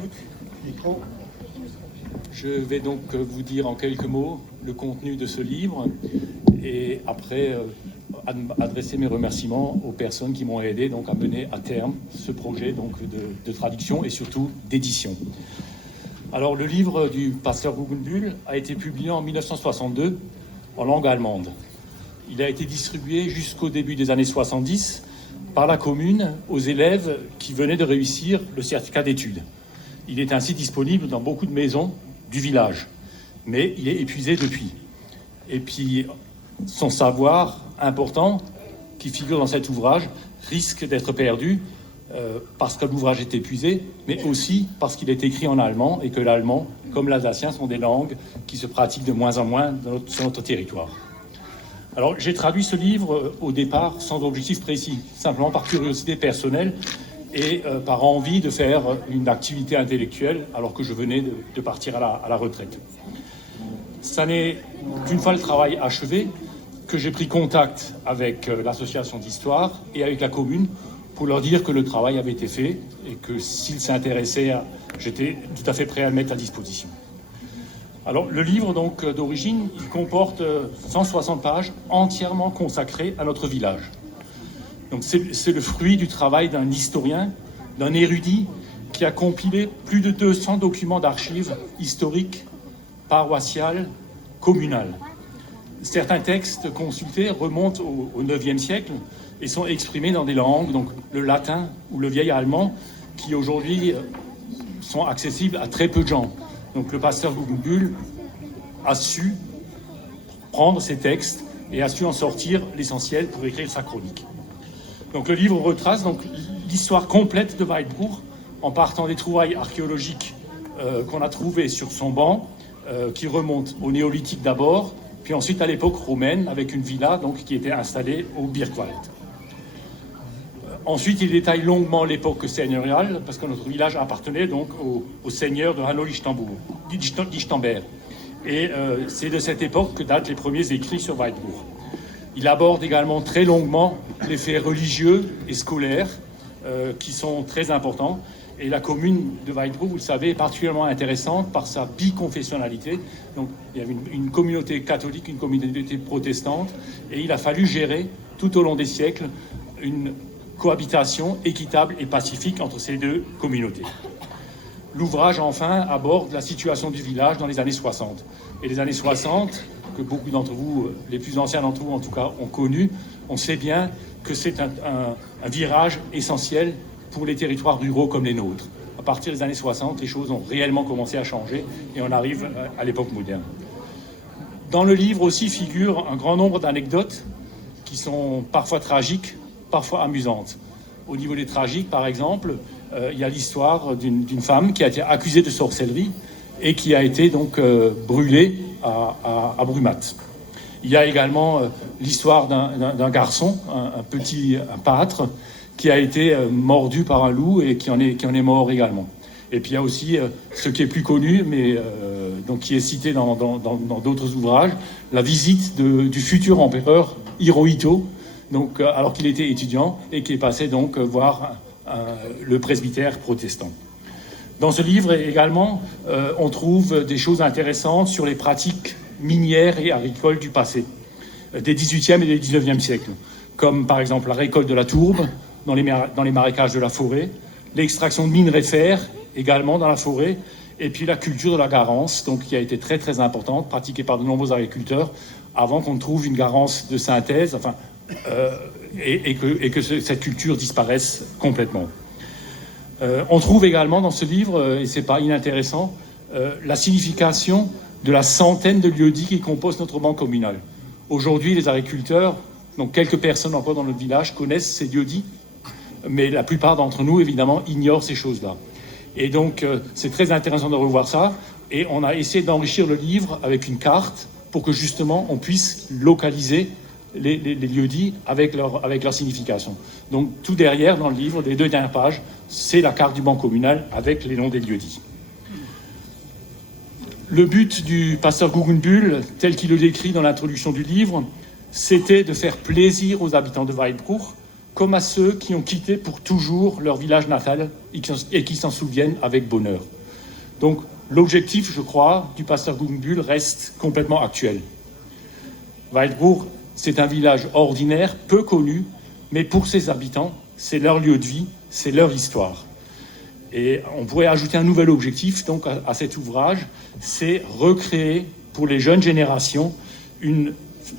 toutes. Micro. Je vais donc vous dire en quelques mots le contenu de ce livre et après adresser mes remerciements aux personnes qui m'ont aidé donc à mener à terme ce projet donc de traduction et surtout d'édition. Alors le livre du pasteur Guggenbühl a été publié en 1962 en langue allemande. Il a été distribué jusqu'au début des années 70 par la commune aux élèves qui venaient de réussir le certificat d'études. Il est ainsi disponible dans beaucoup de maisons du village, mais il est épuisé depuis. Et puis, son savoir important qui figure dans cet ouvrage risque d'être perdu parce que l'ouvrage est épuisé, mais aussi parce qu'il est écrit en allemand et que l'allemand, comme l'alsacien, sont des langues qui se pratiquent de moins en moins sur notre territoire. Alors, j'ai traduit ce livre au départ sans objectif précis, simplement par curiosité personnelle et par envie de faire une activité intellectuelle alors que je venais de partir à la retraite. Ça n'est qu'une fois le travail achevé que j'ai pris contact avec l'association d'histoire et avec la commune pour leur dire que le travail avait été fait et que s'ils s'intéressaient, j'étais tout à fait prêt à le mettre à disposition. Alors, le livre donc d'origine, il comporte 160 pages entièrement consacrées à notre village. Donc, c'est le fruit du travail d'un historien, d'un érudit qui a compilé plus de 200 documents d'archives historiques, paroissiales, communales. Certains textes consultés remontent au IXe siècle et sont exprimés dans des langues, donc le latin ou le vieil allemand, qui aujourd'hui sont accessibles à très peu de gens. Donc le pasteur Guggenbühl a su prendre ces textes et a su en sortir l'essentiel pour écrire sa chronique. Donc le livre retrace donc l'histoire complète de Weitbruch en partant des trouvailles archéologiques qu'on a trouvées sur son banc, qui remontent au néolithique d'abord, puis ensuite à l'époque romaine avec une villa donc, qui était installée au Birkwald. Ensuite, il détaille longuement l'époque seigneuriale, parce que notre village appartenait donc au seigneur de Hanau-Lichtenberg. Et c'est de cette époque que datent les premiers écrits sur Weitbruch. Il aborde également très longuement les faits religieux et scolaires, qui sont très importants. Et la commune de Weitbruch, vous le savez, est particulièrement intéressante par sa biconfessionnalité. Donc, il y avait une communauté catholique, une communauté protestante, et il a fallu gérer, tout au long des siècles, une cohabitation équitable et pacifique entre ces deux communautés. L'ouvrage, enfin, aborde la situation du village dans les années 60. Et les années 60, que beaucoup d'entre vous, les plus anciens d'entre vous en tout cas, ont connu, on sait bien que c'est un virage essentiel pour les territoires ruraux comme les nôtres. À partir des années 60, les choses ont réellement commencé à changer et on arrive à l'époque moderne. Dans le livre aussi figure un grand nombre d'anecdotes qui sont parfois tragiques, parfois amusantes. Au niveau des tragiques, par exemple, il y a l'histoire d'une femme qui a été accusée de sorcellerie et qui a été donc brûlée à Brumath. Il y a également l'histoire d'un garçon, un pâtre, qui a été mordu par un loup et qui en est mort également. Et puis il y a aussi ce qui est plus connu, mais donc qui est cité dans d'autres ouvrages, la visite du futur empereur Hirohito, donc, alors qu'il était étudiant et qui est passé donc voir le presbytère protestant. Dans ce livre également, on trouve des choses intéressantes sur les pratiques minières et agricoles du passé, des 18e et des 19e siècles, comme par exemple la récolte de la tourbe dans les marécages de la forêt, l'extraction de minerais de fer également dans la forêt, et puis la culture de la garance, donc qui a été très très importante, pratiquée par de nombreux agriculteurs, avant qu'on trouve une garance de synthèse, enfin, et que cette culture disparaisse complètement. On trouve également dans ce livre, et c'est pas inintéressant, la signification de la centaine de lieux-dits qui composent notre banque communale. Aujourd'hui, les agriculteurs, donc quelques personnes encore dans notre village, connaissent ces lieux-dits, mais la plupart d'entre nous, évidemment, ignorent ces choses-là. Et donc, c'est très intéressant de revoir ça, et on a essayé d'enrichir le livre avec une carte pour que justement on puisse localiser les lieux-dits avec leur signification. Donc tout derrière dans le livre, les 2 dernières pages, c'est la carte du banc communal avec les noms des lieux-dits. Le but du pasteur Guggenbühl, tel qu'il le décrit dans l'introduction du livre, c'était de faire plaisir aux habitants de Weitbruch, comme à ceux qui ont quitté pour toujours leur village natal et qui s'en souviennent avec bonheur. Donc l'objectif, je crois, du pasteur Guggenbühl reste complètement actuel. Weitbruch, c'est un village ordinaire, peu connu, mais pour ses habitants, c'est leur lieu de vie, c'est leur histoire. Et on pourrait ajouter un nouvel objectif donc à cet ouvrage, c'est recréer pour les jeunes générations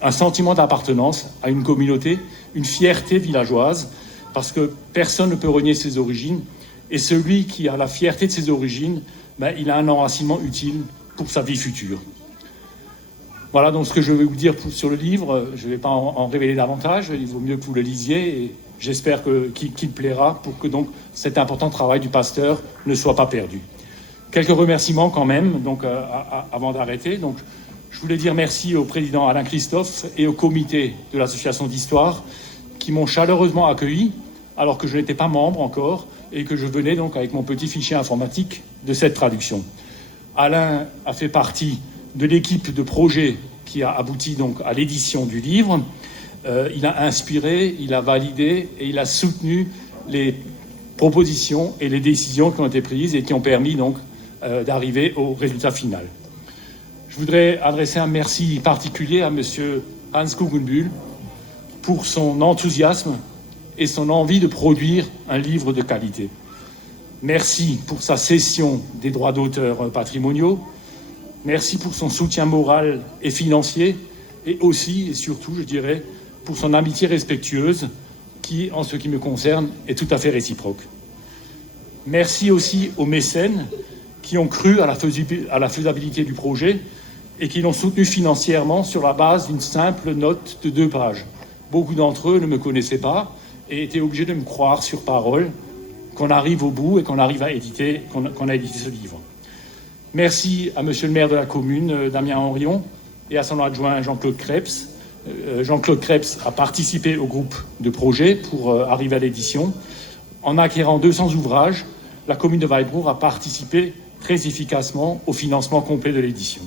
un sentiment d'appartenance à une communauté, une fierté villageoise, parce que personne ne peut renier ses origines, et celui qui a la fierté de ses origines, il a un enracinement utile pour sa vie future. Voilà donc ce que je vais vous dire sur le livre. Je ne vais pas en révéler davantage, il vaut mieux que vous le lisiez, et j'espère qu'il plaira pour que donc cet important travail du pasteur ne soit pas perdu. Quelques remerciements quand même, donc, avant d'arrêter. Donc, je voulais dire merci au président Alain Christophe et au comité de l'association d'histoire qui m'ont chaleureusement accueilli alors que je n'étais pas membre encore et que je venais donc avec mon petit fichier informatique de cette traduction. Alain a fait partie de l'équipe de projet qui a abouti donc à l'édition du livre. Il a inspiré, il a validé et il a soutenu les propositions et les décisions qui ont été prises et qui ont permis donc d'arriver au résultat final. Je voudrais adresser un merci particulier à M. Hans Guggenbühl pour son enthousiasme et son envie de produire un livre de qualité. Merci pour sa cession des droits d'auteur patrimoniaux. Merci pour son soutien moral et financier. Et aussi, et surtout, je dirais, pour son amitié respectueuse qui, en ce qui me concerne, est tout à fait réciproque. Merci aussi aux mécènes qui ont cru à la faisabilité du projet et qui l'ont soutenu financièrement sur la base d'une simple note de 2 pages. Beaucoup d'entre eux ne me connaissaient pas et étaient obligés de me croire sur parole qu'on arrive au bout et qu'on arrive à éditer, qu'on a édité ce livre. Merci à monsieur le maire de la commune, Damien Henrion, et à son adjoint Jean-Claude Krebs. Jean-Claude Krebs a participé au groupe de projet pour arriver à l'édition. En acquérant 200 ouvrages, la commune de Weitbruch a participé très efficacement au financement complet de l'édition.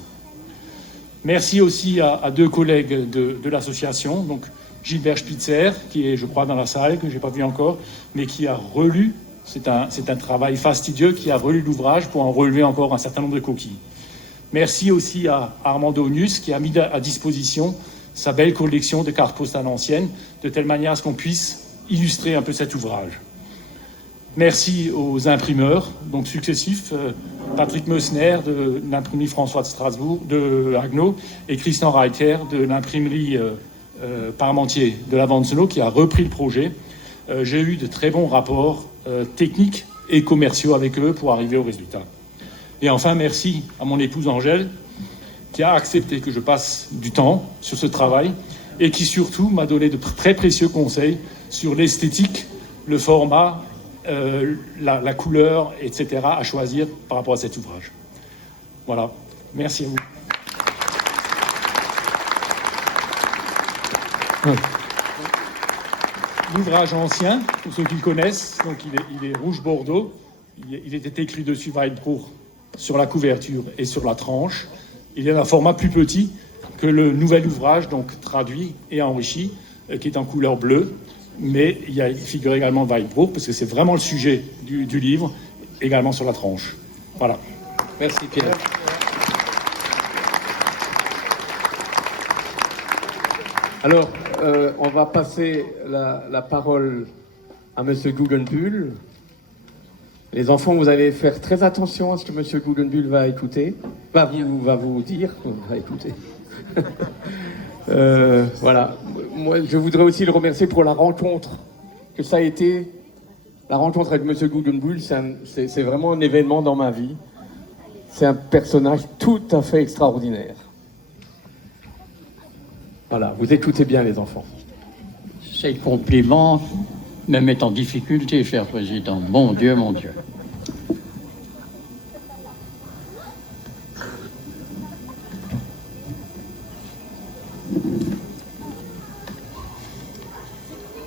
Merci aussi à 2 collègues de l'association, donc Gilbert Spitzer, qui est, je crois, dans la salle, que je n'ai pas vu encore, mais qui a relu, c'est un travail fastidieux, qui a relu l'ouvrage pour en relever encore un certain nombre de coquilles. Merci aussi à Armando Onus, qui a mis à disposition sa belle collection de cartes postales anciennes, de telle manière à ce qu'on puisse illustrer un peu cet ouvrage. Merci aux imprimeurs, donc successifs, Patrick Meusner de l'imprimerie François de Strasbourg, de Haguenau, et Christian Reiter de l'imprimerie Parmentier de la Vancelot, qui a repris le projet. J'ai eu de très bons rapports techniques et commerciaux avec eux pour arriver au résultat. Et enfin, merci à mon épouse Angèle, qui a accepté que je passe du temps sur ce travail et qui surtout m'a donné de très précieux conseils sur l'esthétique, le format, la couleur, etc. à choisir par rapport à cet ouvrage. Voilà, merci à vous. L'ouvrage ancien, pour ceux qui le connaissent, donc il est rouge-bordeaux. Il était écrit dessus Weitbruch sur la couverture et sur la tranche. Il est d'un format plus petit que le nouvel ouvrage, donc traduit et enrichi, qui est en couleur bleue. Mais il figure également Weitbruch, parce que c'est vraiment le sujet du livre, également sur la tranche. Voilà. Merci Pierre. Alors, on va passer la parole à M. Guggenbühl. Les enfants, vous allez faire très attention à ce que M. Guggenbühl va écouter, va vous dire, va écouter. Voilà. Moi, je voudrais aussi le remercier pour la rencontre que ça a été. La rencontre avec M. Guggenbühl, c'est vraiment un événement dans ma vie. C'est un personnage tout à fait extraordinaire. Voilà, vous écoutez bien les enfants. Ces compliments me mettent en difficulté, cher président. Mon Dieu, mon Dieu.